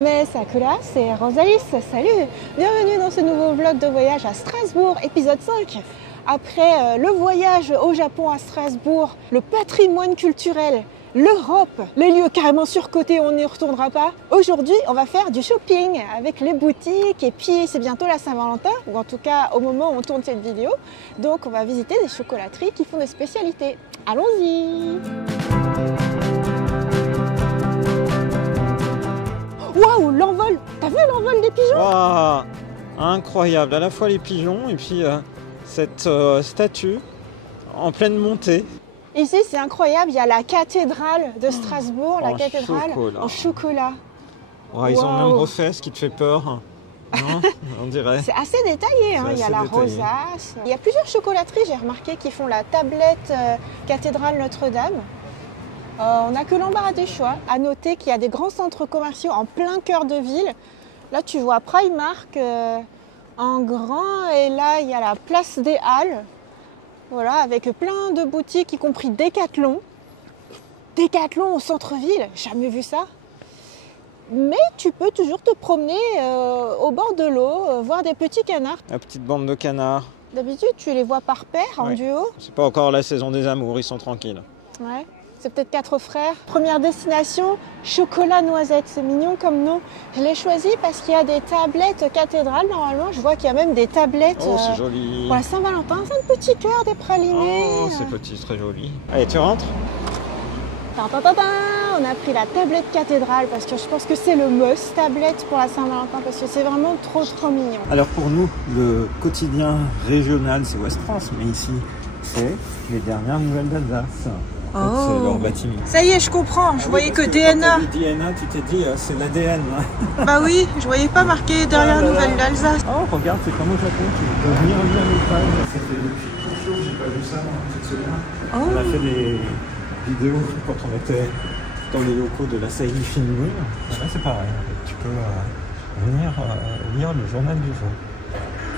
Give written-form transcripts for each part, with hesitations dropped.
Mais Sakura, c'est Rosalis, salut! Bienvenue dans ce nouveau vlog de voyage à Strasbourg, épisode 5. Après le voyage au Japon à Strasbourg, le patrimoine culturel, l'Europe, les lieux carrément surcotés, on n'y retournera pas. Aujourd'hui, on va faire du shopping avec les boutiques et puis c'est bientôt la Saint-Valentin, ou en tout cas au moment où on tourne cette vidéo. Donc on va visiter des chocolateries qui font des spécialités. Allons-y! Waouh, l'envol! T'as vu l'envol des pigeons? Waouh, incroyable, à la fois les pigeons et puis cette statue en pleine montée. Ici c'est incroyable, il y a la cathédrale de Strasbourg, la cathédrale en chocolat. Ouais, ils ont le même refait, ce qui te fait peur. Non, on dirait. C'est assez détaillé, hein. Il y a la rosace. Il y a plusieurs chocolateries, j'ai remarqué, qui font la tablette cathédrale Notre-Dame. On n'a que l'embarras des choix. À noter qu'il y a des grands centres commerciaux en plein cœur de ville. Là, tu vois Primark en grand et là, il y a la place des Halles. Voilà, avec plein de boutiques, y compris Decathlon. Decathlon au centre-ville, jamais vu ça. Mais tu peux toujours te promener au bord de l'eau, voir des petits canards. La petite bande de canards. D'habitude, tu les vois par paire, en duo. C'est pas encore la saison des amours, ils sont tranquilles. Ouais. C'est peut-être 4 frères. Première destination, chocolat noisette. C'est mignon comme nom. Je l'ai choisi parce qu'il y a des tablettes cathédrales. Normalement, je vois qu'il y a même des tablettes c'est joli. Pour la Saint-Valentin. C'est un petit cœur, des pralinés. Oh, c'est petit, très joli. Allez, tu rentres? On a pris la tablette cathédrale parce que je pense que c'est le must tablette pour la Saint-Valentin parce que c'est vraiment trop mignon. Alors pour nous, le quotidien régional, c'est Ouest France. Mais ici, c'est les dernières nouvelles d'Alsace. C'est leur bâtiment. Ça y est, je comprends. Je voyais que DNA. Quand tu as dit DNA, tu t'es dit c'est l'ADN. Bah oui, je voyais pas marqué dernière nouvelle d'Alsace. Oh, regarde, c'est comme au Japon. Tu peux venir lire les pages. Ça fait depuis toujours, j'ai pas vu ça, tu te souviens. On a fait des vidéos quand on était dans les locaux de la Sailly Film. Là, c'est pareil. Tu peux venir lire le journal du jour.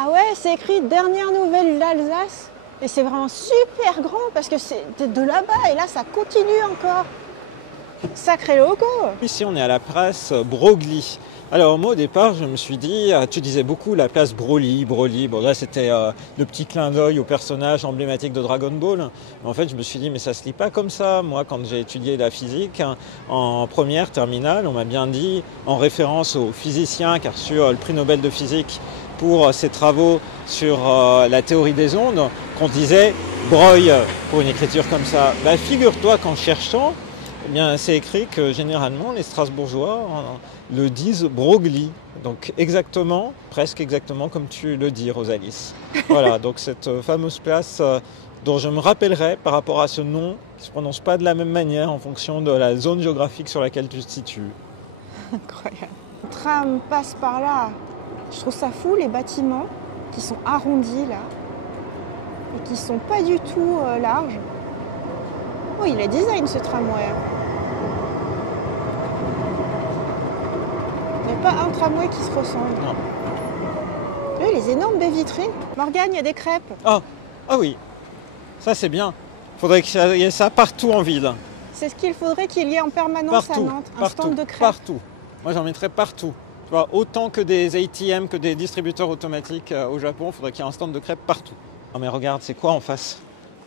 Ah ouais, c'est écrit dernière nouvelle d'Alsace. Et c'est vraiment super grand parce que c'est de là-bas et là ça continue encore. Sacré logo. Ici on est à la place Broglie. Alors moi au départ je me suis dit, tu disais beaucoup la place Broly. Bon là c'était le petit clin d'œil au personnage emblématique de Dragon Ball. Mais en fait je me suis dit mais ça se lit pas comme ça. Moi quand j'ai étudié la physique en première terminale, on m'a bien dit en référence au physicien qui a reçu le prix Nobel de physique pour ses travaux sur la théorie des ondes, qu'on disait Broglie pour une écriture comme ça. Bah, figure-toi qu'en cherchant, eh bien, c'est écrit que généralement les Strasbourgeois le disent Broglie. Donc exactement, presque exactement comme tu le dis, Rosalis. Voilà, donc cette fameuse place dont je me rappellerai par rapport à ce nom qui ne se prononce pas de la même manière en fonction de la zone géographique sur laquelle tu te situes. Incroyable. Le tram passe par là. Je trouve ça fou, les bâtiments qui sont arrondis là et qui sont pas du tout larges. Oh, il est design ce tramway. Il n'y a pas un tramway qui se ressemble. Non. Là, les énormes baies vitrées. Morgane, il y a des crêpes. Ah oui, ça c'est bien. Il faudrait qu'il y ait ça partout en ville. C'est ce qu'il faudrait qu'il y ait en permanence partout, à Nantes. Un stand de crêpes. Partout. Moi j'en mettrais partout. Tu vois, autant que des ATM, que des distributeurs automatiques au Japon, il faudrait qu'il y ait un stand de crêpes partout. Non mais regarde, c'est quoi en face?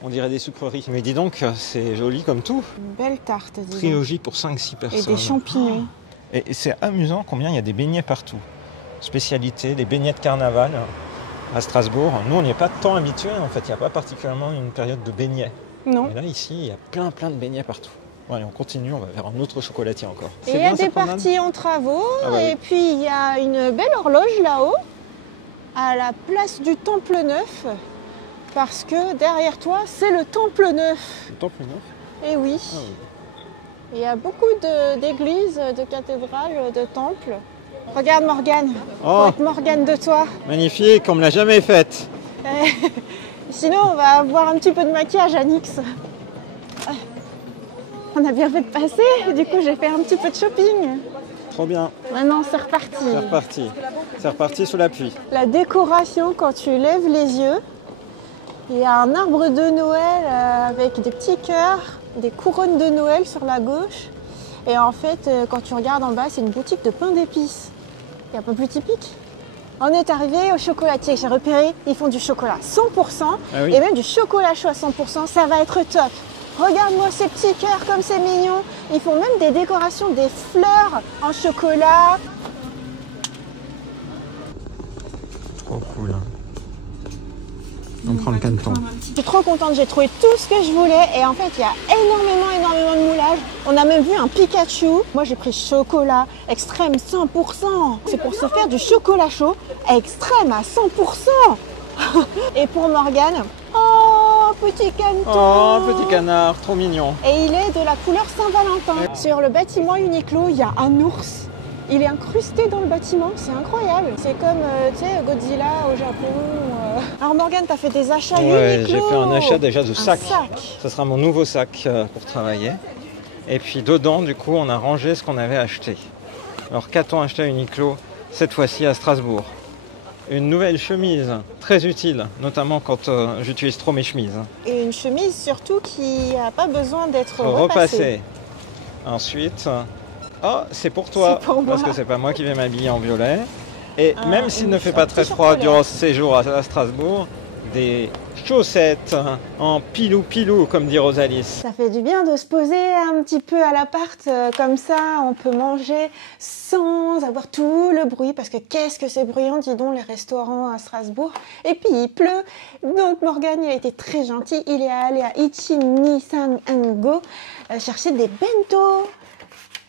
On dirait des sucreries. Mais dis donc, c'est joli comme tout. Une belle tarte, dis donc. Trilogie pour 5-6 personnes. Et des champignons. Et c'est amusant combien il y a des beignets partout. Spécialité, des beignets de carnaval à Strasbourg. Nous, on n'y est pas tant habitués. En fait, il n'y a pas particulièrement une période de beignets. Non. Mais là, ici, il y a plein de beignets partout. Bon, allez, on continue, on va vers un autre chocolatier encore. Et il y a des parties en travaux, et puis il y a une belle horloge là-haut, à la place du Temple Neuf, parce que derrière toi, c'est le Temple Neuf. Le Temple Neuf? Eh oui. Ah oui. Il y a beaucoup d'églises, de cathédrales, de temples. Regarde Morgane, pour être Morgane de toi. Magnifique, on me l'a jamais faite. Sinon, on va avoir un petit peu de maquillage à Nix. On a bien fait de passer, du coup j'ai fait un petit peu de shopping. Trop bien. Maintenant c'est reparti. C'est reparti. C'est reparti sous la pluie. La décoration, quand tu lèves les yeux, il y a un arbre de Noël avec des petits cœurs, des couronnes de Noël sur la gauche. Et en fait, quand tu regardes en bas, c'est une boutique de pain d'épices. C'est un peu plus typique. On est arrivé au chocolatier, j'ai repéré, ils font du chocolat 100% et même du chocolat chaud à 100%, ça va être top. Regarde-moi ces petits cœurs comme c'est mignon. Ils font même des décorations, des fleurs en chocolat. Trop cool. On prend le canton. Je suis trop contente, j'ai trouvé tout ce que je voulais et en fait il y a énormément de moulage. On a même vu un Pikachu. Moi j'ai pris chocolat extrême 100%. C'est pour se faire du chocolat chaud extrême à 100%. Et pour Morgane, oh petit canton. Oh petit canard, trop mignon. Et il est de la couleur Saint-Valentin. Sur le bâtiment Uniqlo, il y a un ours. Il est incrusté dans le bâtiment, c'est incroyable. C'est comme tu sais, Godzilla au Japon. Alors Morgane, t'as fait des achats Uniqlo. J'ai fait un achat déjà de sac. sac. Ça sera mon nouveau sac pour travailler. Et puis dedans, du coup, on a rangé ce qu'on avait acheté. Alors qu'a-t-on acheté à Uniqlo cette fois-ci à Strasbourg? Une nouvelle chemise, très utile, notamment quand j'utilise trop mes chemises. Et une chemise surtout qui n'a pas besoin d'être repassée. Ensuite... Oh, c'est pour toi, pour moi. parce que c'est pas moi qui vais m'habiller en violet. Et même s'il ne fait pas très froid durant ce séjour à Strasbourg, des chaussettes en pilou-pilou, comme dit Rosalis. Ça fait du bien de se poser un petit peu à l'appart, comme ça, on peut manger sans avoir tout le bruit, parce que qu'est-ce que c'est bruyant, dis donc, les restaurants à Strasbourg. Et puis il pleut, donc Morgane, il a été très gentil, il est allé à Ichi Nissan Go chercher des bento.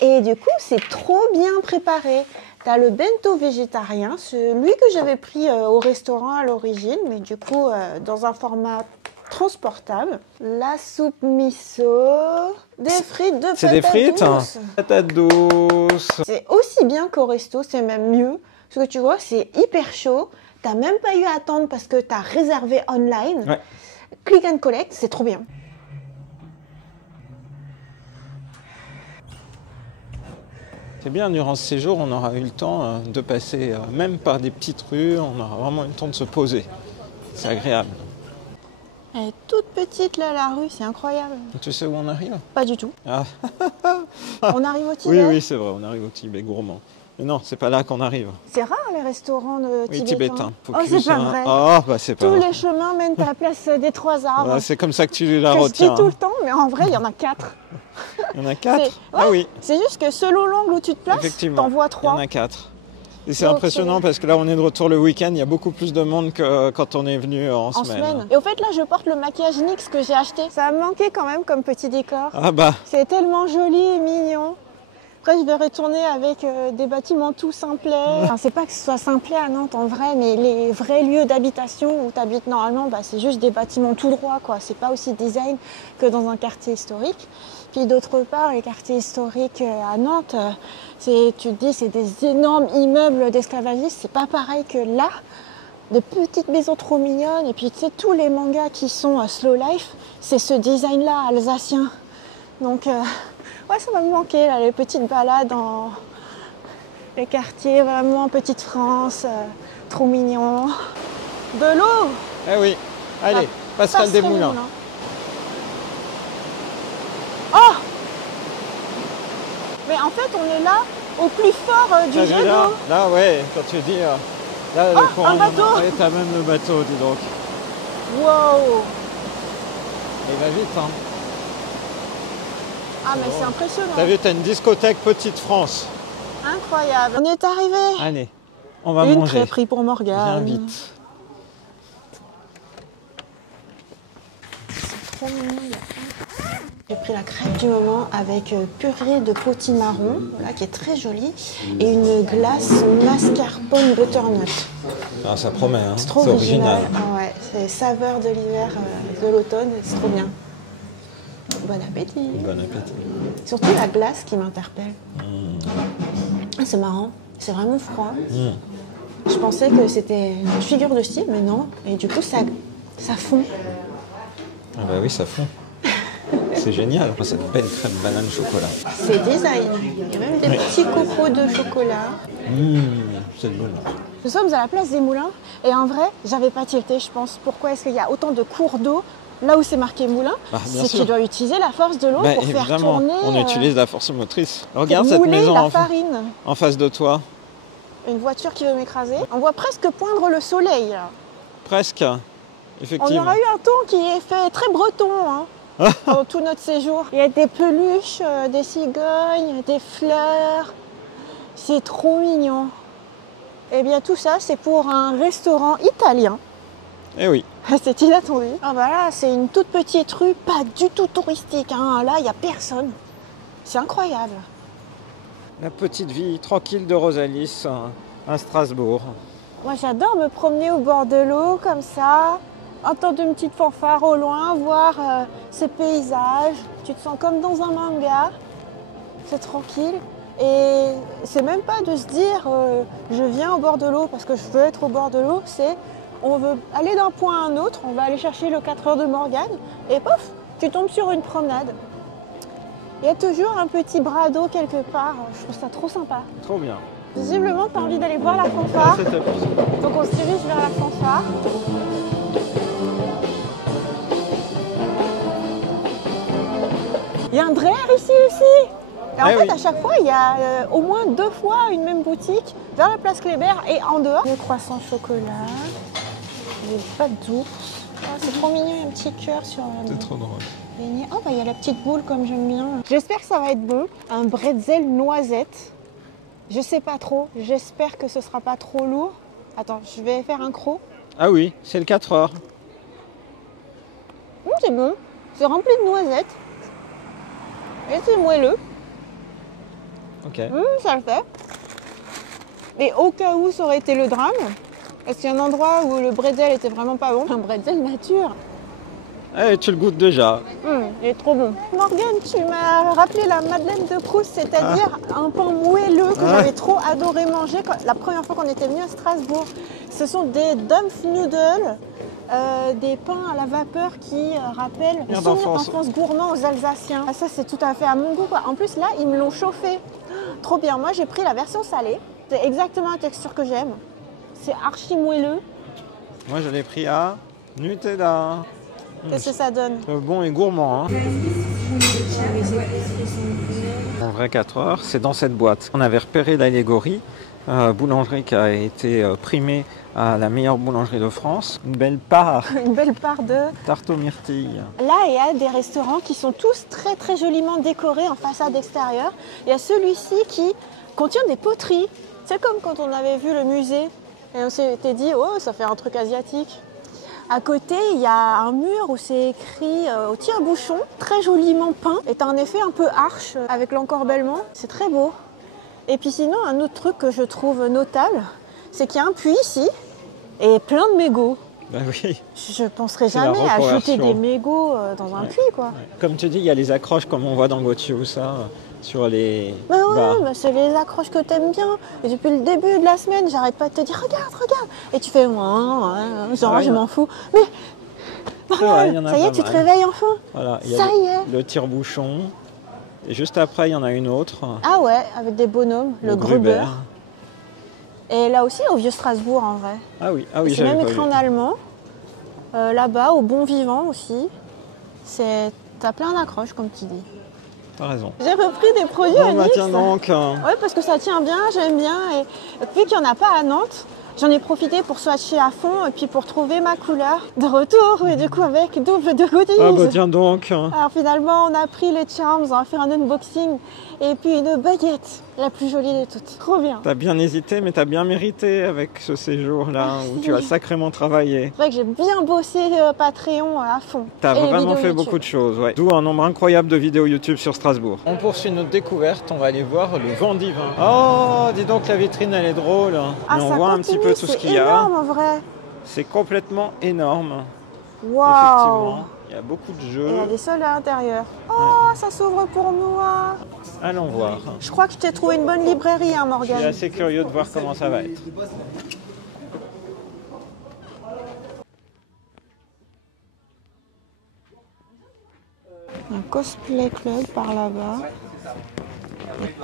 Et du coup, c'est trop bien préparé. Tu as le bento végétarien, celui que j'avais pris au restaurant à l'origine, mais du coup, dans un format transportable. La soupe miso, des frites de patates douces. C'est des frites patates douces. C'est aussi bien qu'au resto, c'est même mieux. Parce que tu vois, c'est hyper chaud. Tu n'as même pas eu à attendre parce que tu as réservé online. Ouais. Click and collect, c'est trop bien. C'est bien, durant ce séjour, on aura eu le temps de passer, même par des petites rues, on aura vraiment eu le temps de se poser. C'est agréable. Elle est toute petite là, la rue, c'est incroyable. Tu sais où on arrive? Pas du tout. Ah. On arrive au Tibet. Oui, c'est vrai, on arrive au Tibet gourmand. Mais non, c'est pas là qu'on arrive. C'est rare les restaurants tibétains. Oh, c'est pas vrai. Oh, bah c'est pas Tous vrai. les chemins mènent à la place des Trois Arbres. Bah, c'est comme ça que tu la que retiens. je dis tout le temps, mais en vrai, il y en a 4. Il y en a 4? Ah oui. C'est juste que selon l'angle où tu te places, t'en vois 3. Il y en a 4. Et c'est impressionnant parce que là, on est de retour le week-end. Il y a beaucoup plus de monde que quand on est venu en semaine. Et au fait, là, je porte le maquillage NYX que j'ai acheté. Ça a manqué quand même comme petit décor. Ah bah. C'est tellement joli et mignon. Après, je vais retourner avec des bâtiments tout simplets. Enfin, c'est pas que ce soit simplet à Nantes en vrai, mais les vrais lieux d'habitation où tu habites normalement, bah, c'est juste des bâtiments tout droits, quoi. C'est pas aussi design que dans un quartier historique. Puis d'autre part, les quartiers historiques à Nantes, tu te dis, c'est des énormes immeubles d'esclavagistes. C'est pas pareil que là. De petites maisons trop mignonnes. Et puis, tu sais, tous les mangas qui sont slow life, c'est ce design-là alsacien. Donc... ouais, ça va me manquer, là, les petites balades dans les quartiers, vraiment petite France, trop mignon. De l'eau! Eh oui, allez, passerelle des Moulins. Oh! Mais en fait, on est là, au plus fort du jet d'eau. Là, ouais, quand tu dis... là, oh, le courant, un bateau! Ouais, t'as même le bateau, dis donc. Wow! Il va vite, hein. Ah, mais c'est impressionnant. T'as vu, t'as une discothèque Petite France. Incroyable. On est arrivé. Allez, on va manger. Une crêperie pour Morgane. Viens vite. C'est trop mignon. J'ai pris la crêpe du moment avec purée de potimarron, là, qui est très jolie, et une glace mascarpone butternut. Ah, ça promet, hein. C'est trop original. Ah ouais, c'est saveur de l'hiver, de l'automne, c'est trop bien. Bon appétit. Bon appétit. Surtout la glace qui m'interpelle. C'est marrant, c'est vraiment froid. Je pensais que c'était une figure de style, mais non. Et du coup, ça fond. Ah bah oui, ça fond. C'est génial, cette belle crème banane chocolat. C'est design. Il y a même des petits cocos de chocolat. C'est bon. Nous sommes à la place des Moulins et en vrai, j'avais pas tilté, je pense. Pourquoi est-ce qu'il y a autant de cours d'eau là où c'est marqué moulin, c'est que tu dois utiliser la force de l'eau pour faire tourner. On utilise la force motrice. Regarde cette maison en face de toi. Une voiture qui veut m'écraser. On voit presque poindre le soleil. Là. Presque, effectivement. On aura eu un temps qui est fait très breton pendant tout notre séjour. Il y a des peluches, des cigognes, des fleurs. C'est trop mignon. Eh bien tout ça, c'est pour un restaurant italien. Eh oui. C'est inattendu. Ah bah là, c'est une toute petite rue, pas du tout touristique. Là, il n'y a personne. C'est incroyable. La petite vie tranquille de Rosalis à Strasbourg. Moi, j'adore me promener au bord de l'eau comme ça, entendre une petite fanfare au loin, voir ces paysages. Tu te sens comme dans un manga. C'est tranquille. Et c'est même pas de se dire je viens au bord de l'eau parce que je veux être au bord de l'eau. C'est on veut aller d'un point à un autre, on va aller chercher le 4 heures de Morgane et pof, tu tombes sur une promenade. Il y a toujours un petit bras d'eau quelque part, je trouve ça trop sympa. Trop bien. Visiblement, tu as envie d'aller voir la fanfare, donc on se dirige vers la fanfare. Il y a un draire ici aussi. Et en fait, à chaque fois, il y a au moins 2 fois une même boutique vers la place Kléber et en dehors. Des croissants chocolat, des pâtes d'ours. Oh, c'est trop mignon, il y a un petit cœur sur la C'est trop drôle. Oh, bah, il y a la petite boule comme j'aime bien. J'espère que ça va être bon. Un bretzel noisette. Je sais pas trop. J'espère que ce sera pas trop lourd. Attends, je vais faire un croc. Ah oui, c'est le 4 heures. C'est bon. C'est rempli de noisettes. Et c'est moelleux. Ok. Ça le fait. Et au cas où ça aurait été le drame, est-ce qu'il y a un endroit où le bretzel était vraiment pas bon? Un bretzel nature. Eh, tu le goûtes déjà. Il est trop bon. Morgane, tu m'as rappelé la Madeleine de Proust, c'est-à-dire un pain moelleux que j'avais trop adoré manger la première fois qu'on était venu à Strasbourg. Ce sont des Dumpf Noodles, des pains à la vapeur qui rappellent les souvenirs d'enfance gourmand aux Alsaciens. Ça, c'est tout à fait à mon goût, quoi. En plus, là, ils me l'ont chauffé. Trop bien. Moi, j'ai pris la version salée. C'est exactement la texture que j'aime. C'est archi moelleux. Moi, je l'ai pris à Nutella. Qu'est-ce que ça donne? Bon et gourmand. En vrai 4 heures, c'est dans cette boîte. On avait repéré l'allégorie, boulangerie qui a été primée à la meilleure boulangerie de France. Une belle part. Une belle part de tarte aux myrtilles. Là, il y a des restaurants qui sont tous très très joliment décorés en façade extérieure. Il y a celui-ci qui contient des poteries. C'est comme quand on avait vu le musée et on s'était dit « Oh, ça fait un truc asiatique ». À côté, il y a un mur où c'est écrit au tire-bouchon, très joliment peint. Et t'as un effet un peu arche avec l'encorbellement. C'est très beau. Et puis sinon, un autre truc que je trouve notable, c'est qu'il y a un puits ici et plein de mégots. Bah oui. Je penserais jamais à jeter des mégots dans un puits, quoi. Ouais. Comme tu dis, il y a les accroches comme on voit dans Gothiou, ça, sur les bars. C'est les accroches que t'aimes bien. Et depuis le début de la semaine, j'arrête pas de te dire regarde. Et tu fais genre je m'en fous. Mais ça y est, tu te réveilles enfin. Voilà, il y a le tire-bouchon. Et juste après, il y en a une autre. Ah ouais, avec des bonhommes, le Gruber. Et là aussi, au Vieux Strasbourg, en vrai. Ah oui, c'est même écrit en allemand. Là-bas, au Bon Vivant aussi. T'as plein d'accroches, comme tu dis. T'as raison. J'ai repris des produits à Nice. Tiens donc. Ouais, parce que ça tient bien, j'aime bien. Et vu qu'il n'y en a pas à Nantes, j'en ai profité pour swatcher à fond et puis pour trouver ma couleur de retour. Et du coup, avec double de goodies. Ah bah tiens donc. Alors finalement, on a pris les Charms, on va faire un unboxing. Et puis une baguette, la plus jolie de toutes. Trop bien. T'as bien hésité, mais t'as bien mérité avec ce séjour-là où tu as sacrément travaillé. C'est vrai que j'ai bien bossé Patreon à fond. T'as vraiment fait beaucoup de choses, ouais. D'où un nombre incroyable de vidéos YouTube sur Strasbourg. On poursuit notre découverte, on va aller voir le vent divin. Oh, dis donc la vitrine elle est drôle. Ah, mais on voit un petit peu tout ce qu'il y a. C'est énorme en vrai. C'est complètement énorme. Waouh. Effectivement, il y a beaucoup de jeux. Et il y a des sols à l'intérieur. Oh, ça s'ouvre pour moi. Allons voir. Je crois que je t'ai trouvé une bonne librairie, hein, Morgane. Je suis assez curieux de voir comment ça va être. Un cosplay club par là-bas.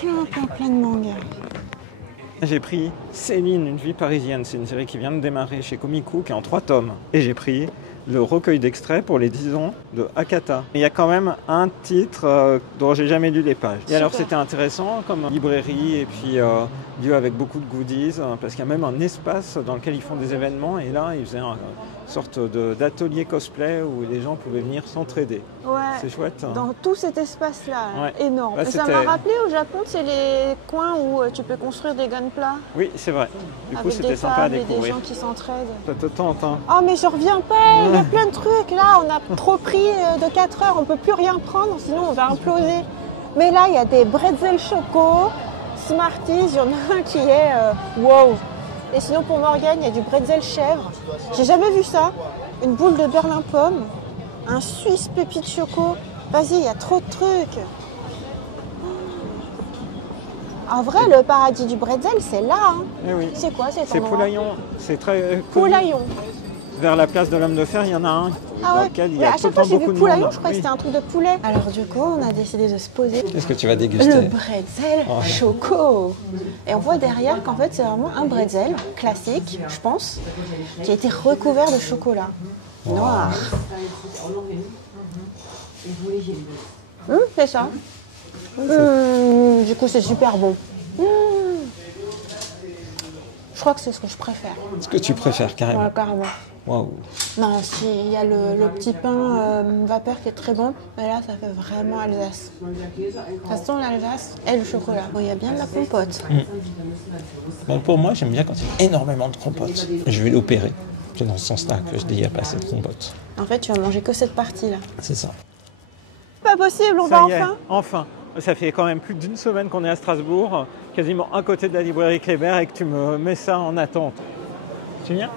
Il y a plein de mangas. J'ai pris Céline, une vie parisienne. C'est une série qui vient de démarrer chez Komiku, qui est en 3 tomes. Et j'ai pris le recueil d'extraits pour les 10 ans de Hakata. Il y a quand même un titre dont j'ai jamais lu les pages. Et alors c'était intéressant comme librairie et puis lieu avec beaucoup de goodies, parce qu'il y a même un espace dans lequel ils font des événements et là ils faisaient une sorte d'atelier cosplay où les gens pouvaient venir s'entraider. Ouais, c'est chouette. Dans tout cet espace-là, ouais. énorme. Bah, ça m'a rappelé au Japon, c'est les coins où tu peux construire des gunpla. Oui, c'est vrai. Du coup, avec c'était des sympa à tables et découvrir. des gens qui s'entraident. Ça te tente, hein? Oh, mais je reviens pas, il y a plein de trucs. Là, on a trop pris de 4 heures, on peut plus rien prendre, sinon on va imploser. Mais là, il y a des bretzels choco, Smarties, il y en a un qui est wow. Et sinon, pour Morgane, il y a du bretzel chèvre. J'ai jamais vu ça. Une boule de Berlin pomme, un Suisse pépite choco. Vas-y, il y a trop de trucs. En vrai, le paradis du bretzel, c'est là. Hein. Eh oui. C'est quoi cet C'est endroit? Poulaillon. C'est très Poulaillon. Vers la place de l'Homme de Fer, il y en a un dans lequel il y a tout le temps beaucoup de Poulaillon, monde. je crois que c'était un truc de poulet. Alors du coup, on a décidé de se poser. Qu'est-ce que tu vas déguster? Le bretzel choco. Et on voit derrière qu'en fait, c'est vraiment un bretzel classique, je pense, qui a été recouvert de chocolat noir. C'est ça. Du coup, c'est super bon. Je crois que c'est ce que je préfère. Ce que tu préfères, carrément. Ouais, carrément. Waouh. Non, si, il y a le petit pain vapeur qui est très bon, mais là, ça fait vraiment Alsace. Ça sent l'Alsace et le chocolat. Bon, il y a bien de la compote. Bon, pour moi, j'aime bien quand il y a énormément de compote. Je vais l'opérer. C'est dans ce sens-là que je dis il n'y a pas assez de compote. En fait, tu vas manger que cette partie-là. C'est ça. Pas possible, on Ça va y est, enfin. enfin. Ça fait quand même plus d'une semaine qu'on est à Strasbourg, quasiment à côté de la librairie Kléber, et que tu me mets ça en attente. Tu viens?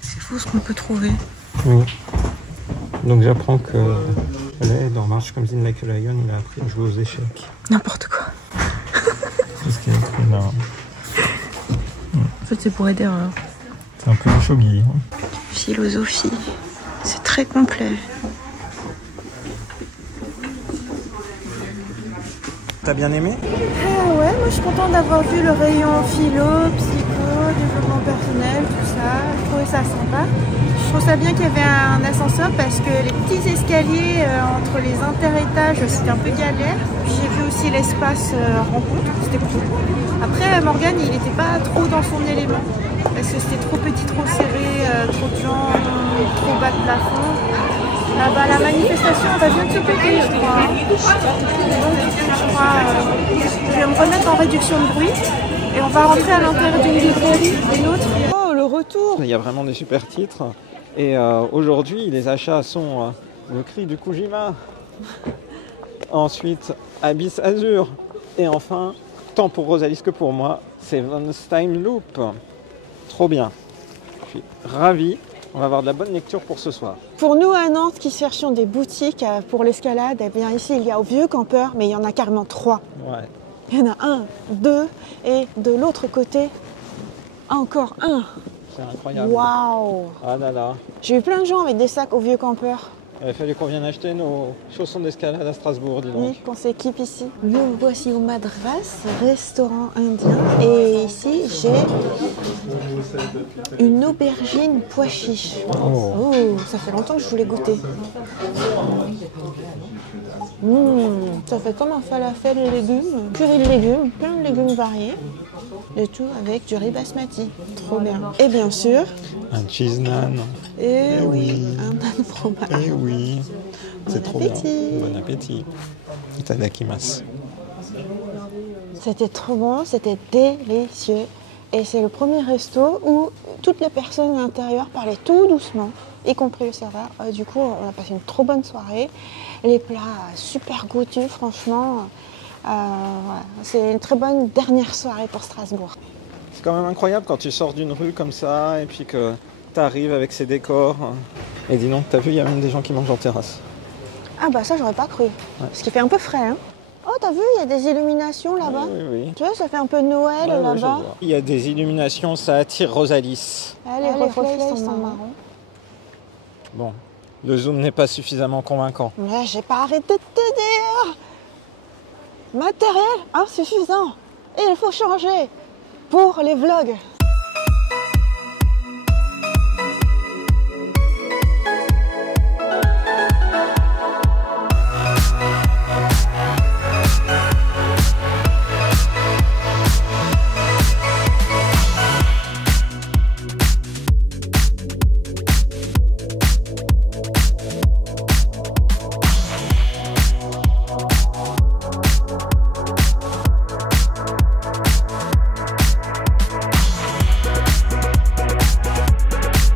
C'est fou ce qu'on peut trouver. Oui. Donc j'apprends que dans Marche comme Zine Like a Lion, il a appris à jouer aux échecs. N'importe quoi. C'est ce qui est écrit là. En fait, c'est pour aider à... C'est un peu un shogi. Hein. Philosophie. C'est très complet. T'as bien aimé? Ah ouais, moi je suis contente d'avoir vu le rayon philo, psycho, développement personnel, tout ça. Je trouvais ça sympa. Je trouve ça bien qu'il y avait un ascenseur parce que les petits escaliers entre les interétages, c'était un peu galère. J'ai vu aussi l'espace rencontre, c'était cool. Après, Morgane, il n'était pas trop dans son élément parce que c'était trop petit, trop serré, trop de gens, trop bas de plafond. Là-bas, la manifestation, elle va bien se péter, je crois. Je vais me remettre en réduction de bruit et on va rentrer à l'intérieur d'une librairie, une autre. Oh, le retour! Il y a vraiment des super titres. Et aujourd'hui, les achats sont le cri du Kujima. Ensuite, Abyss Azur. Et enfin, tant pour Rosalis que pour moi, Seven's Time Loop. Trop bien. Je suis ravi. On va avoir de la bonne lecture pour ce soir. Pour nous à Nantes qui cherchons des boutiques pour l'escalade, eh bien ici il y a au Vieux Campeur, mais il y en a carrément 3. Ouais. Il y en a 1, 2 et de l'autre côté, encore 1. C'est incroyable. Waouh! Ah là là. J'ai eu plein de gens avec des sacs au Vieux Campeur. Il a fallu qu'on vienne acheter nos chaussons d'escalade à Strasbourg, dis donc. Oui, qu'on s'équipe ici. Nous voici au Madras, restaurant indien. Et ici, j'ai une aubergine pois chiche. Oh, ça fait longtemps que je voulais goûter. Ça fait comme un falafel et légumes. Curry de légumes, plein de légumes variés. Le tout avec du riz basmati. Trop bien. Et bien sûr... Un cheese naan. Et oui, un naan fromage. Et oui. C'est trop appétit. bien. Bon appétit. Itadakimasu. C'était trop bon, c'était délicieux. Et c'est le premier resto où toutes les personnes à l'intérieur parlaient tout doucement, y compris le serveur. Du coup, on a passé une trop bonne soirée. Les plats super goûtus, franchement. Voilà. C'est une très bonne dernière soirée pour Strasbourg. C'est quand même incroyable quand tu sors d'une rue comme ça et puis que tu arrives avec ces décors. Et dis donc, t'as vu, il y a même des gens qui mangent en terrasse. Ah bah ça, j'aurais pas cru. Ouais. Parce qu'il fait un peu frais. Hein. Oh, t'as vu, il y a des illuminations là-bas. Oui. Tu vois, ça fait un peu Noël là-bas. Il y a des illuminations, ça attire Rosalis. Ah, les reflets sont marrons. Bon, le zoom n'est pas suffisamment convaincant. Mais j'ai pas arrêté de te dire. Matériel insuffisant. Et il faut changer pour les vlogs.